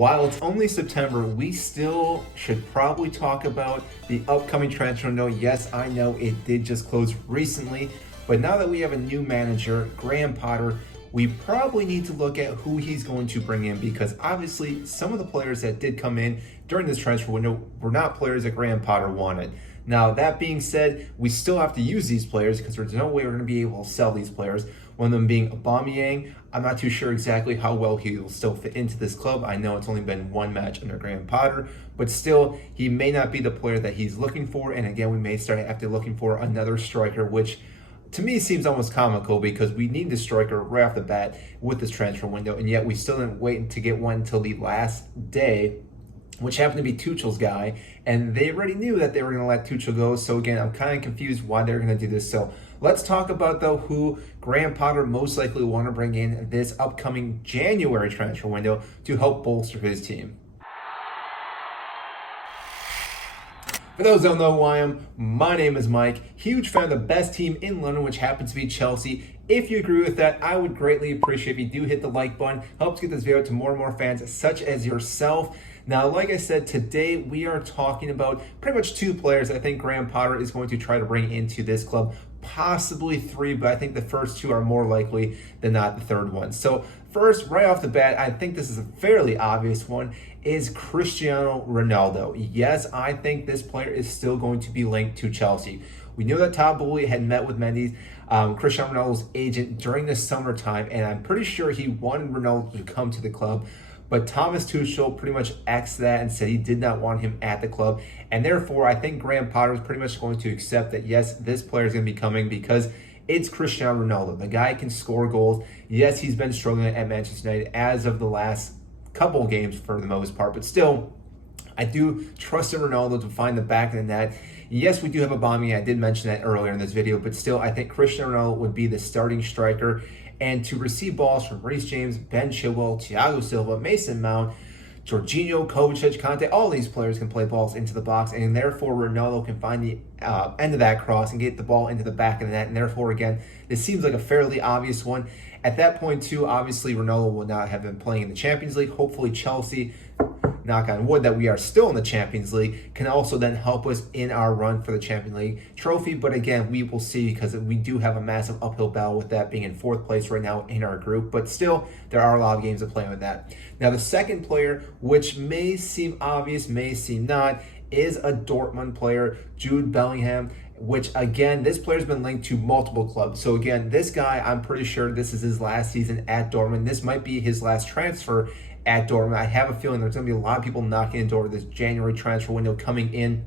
While it's only September, we still should probably talk about the upcoming transfer window. Yes, I know it did just close recently, but now that we have a new manager, Graham Potter, we probably need to look at who he's going to bring in, because obviously some of the players that did come in during this transfer window were not players that Graham Potter wanted. Now, that being said, we still have to use these players because there's no way we're going to be able to sell these players. One of them being Aubameyang. I'm not too sure exactly how well he will still fit into this club. I know it's only been one match under Graham Potter, but still, he may not be the player that he's looking for. And again, we may start after looking for another striker, which to me seems almost comical because we need the striker right off the bat with this transfer window, and yet we still didn't wait to get one until the last day, which happened to be Tuchel's guy, and they already knew that they were going to let Tuchel go. So again, I'm kind of confused why they're going to do this. So let's talk about, though, who Graham Potter most likely will want to bring in this upcoming January transfer window to help bolster his team. For those who don't know who I am, my name is Mike, huge fan of the best team in London, which happens to be Chelsea. If you agree with that, I would greatly appreciate if you do hit the like button. Helps get this video to more and more fans such as yourself. Now, like I said, today we are talking about pretty much two players I think Graham Potter is going to try to bring into this club. Possibly three, but I think the first two are more likely than not the third one. So first, right off the bat, I think this is a fairly obvious one, is Cristiano Ronaldo. Yes, I think this player is still going to be linked to Chelsea. We knew that Todd Boehly had met with Mendy's, Cristiano Ronaldo's agent, during the summertime, and I'm pretty sure he wanted Ronaldo to come to the club. But Thomas Tuchel pretty much axed that and said he did not want him at the club. And therefore, I think Graham Potter is pretty much going to accept that, yes, this player is going to be coming because it's Cristiano Ronaldo. The guy can score goals. Yes, he's been struggling at Manchester United as of the last couple games for the most part. But still, I do trust in Ronaldo to find the back of the net. Yes, we do have Aubameyang. I did mention that earlier in this video. But still, I think Cristiano Ronaldo would be the starting striker. And to receive balls from Reece James, Ben Chilwell, Thiago Silva, Mason Mount, Jorginho, Kovacic, Conte, all these players can play balls into the box, and therefore Ronaldo can find the end of that cross and get the ball into the back of the net. And therefore, again, this seems like a fairly obvious one. At that point, too, obviously Ronaldo will not have been playing in the Champions League. Hopefully Chelsea, knock on wood that we are still in the Champions League, can also then help us in our run for the Champions League trophy. But again, we will see, because we do have a massive uphill battle with that being in fourth place right now in our group. But still, there are a lot of games to play with that. Now, the second player, which may seem obvious, may seem not, is a Dortmund player, Jude Bellingham, which again, this player's been linked to multiple clubs. So again, this guy, I'm pretty sure this is his last season at Dortmund. This might be his last transfer at Dortmund. I have a feeling there's going to be a lot of people knocking the door this January transfer window coming in.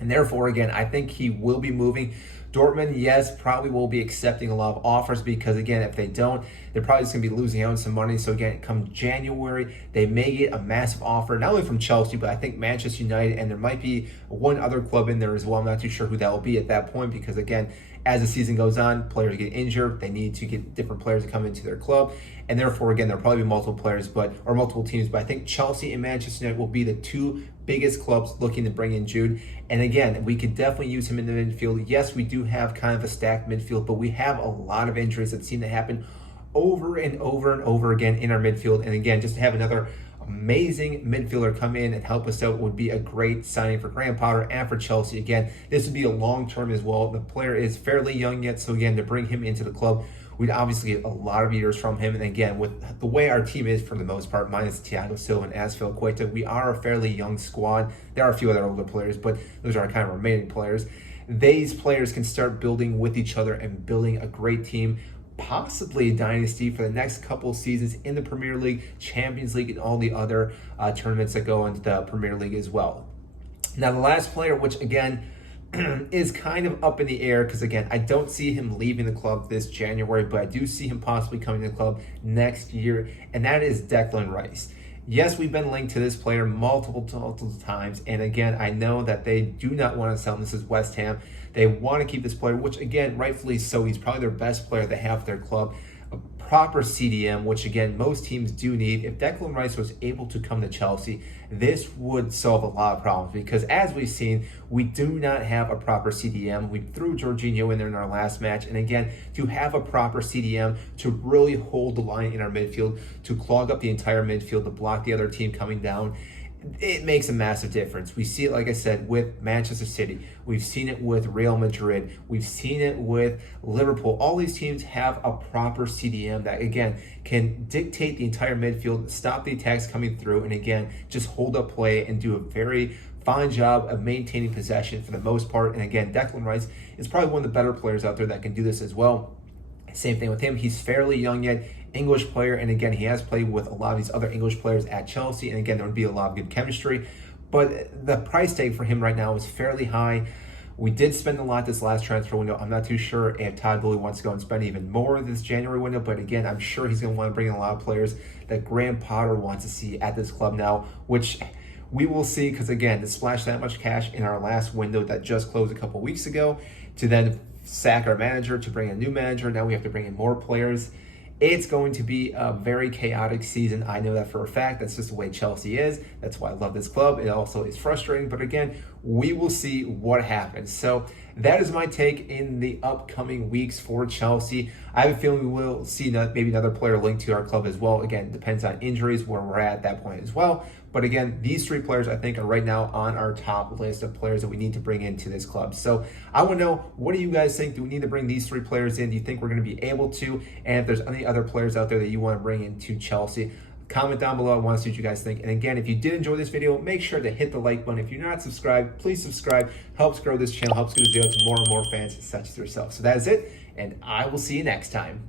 And therefore, again, I think he will be moving. Dortmund, yes, probably will be accepting a lot of offers because, again, if they don't, they're probably just going to be losing out on some money. So, again, come January, they may get a massive offer, not only from Chelsea, but I think Manchester United, and there might be one other club in there as well. I'm not too sure who that will be at that point because, again, as the season goes on, players get injured. They need to get different players to come into their club. And therefore, again, there'll probably be multiple players, or multiple teams. But I think Chelsea and Manchester United will be the two biggest clubs looking to bring in Jude. And again, we could definitely use him in the midfield. Yes, we do have kind of a stacked midfield, but we have a lot of injuries that seem to happen over and over and over again in our midfield. And again, just to have another amazing midfielder come in and help us out would be a great signing for Graham Potter and for Chelsea. Again, this would be a long term as well. The player is fairly young yet, so again, to bring him into the club, we'd obviously get a lot of years from him. And again, with the way our team is for the most part, minus Thiago Silva and Azpilicueta, we are a fairly young squad. There are a few other older players, but those are kind of remaining players. These players can start building with each other and building a great team, possibly a dynasty for the next couple of seasons in the Premier League, Champions League, and all the other tournaments that go into the Premier League as well. Now, the last player, which again is kind of up in the air because, again, I don't see him leaving the club this January, but I do see him possibly coming to the club next year, and that is Declan Rice. Yes, we've been linked to this player multiple times, and again, I know that they do not want to sell him. This is West Ham. They want to keep this player, which again, rightfully so. He's probably their best player they have at their club. proper CDM, which again, most teams do need. If Declan Rice was able to come to Chelsea, this would solve a lot of problems because as we've seen, we do not have a proper CDM. We threw Jorginho in there in our last match. And again, to have a proper CDM to really hold the line in our midfield, to clog up the entire midfield, to block the other team coming down, it makes a massive difference. We see it, like I said, with Manchester City. We've seen it with Real Madrid. We've seen it with Liverpool. All these teams have a proper CDM that, again, can dictate the entire midfield, stop the attacks coming through, and again, just hold up play and do a very fine job of maintaining possession for the most part. And again, Declan Rice is probably one of the better players out there that can do this as well. Same thing with him. He's fairly young yet, English player, and again, he has played with a lot of these other English players at Chelsea, and again, there would be a lot of good chemistry, but the price tag for him right now is fairly high. We did spend a lot this last transfer window. I'm not too sure if Todd Boehly wants to go and spend even more this January window, but again, I'm sure he's going to want to bring in a lot of players that Graham Potter wants to see at this club now, which we will see, because again, to splash that much cash in our last window that just closed a couple weeks ago, to then sack our manager, to bring in a new manager, now we have to bring in more players. It's going to be a very chaotic season. I know that for a fact. That's just the way Chelsea is. That's why I love this club. It also is frustrating, but again, we will see what happens. So that is my take in the upcoming weeks for Chelsea. I have a feeling we will see maybe another player linked to our club as well. Again, depends on injuries, where we're at that point as well. But again, these three players I think are right now on our top list of players that we need to bring into this club. So I want to know, what do you guys think? Do we need to bring these three players in? Do you think we're going to be able to? And if there's any other players out there that you want to bring into Chelsea, comment down below. I want to see what you guys think. And again, if you did enjoy this video, make sure to hit the like button. If you're not subscribed, please subscribe. Helps grow this channel, helps get this video to more and more fans such as yourself. So that is it, and I will see you next time.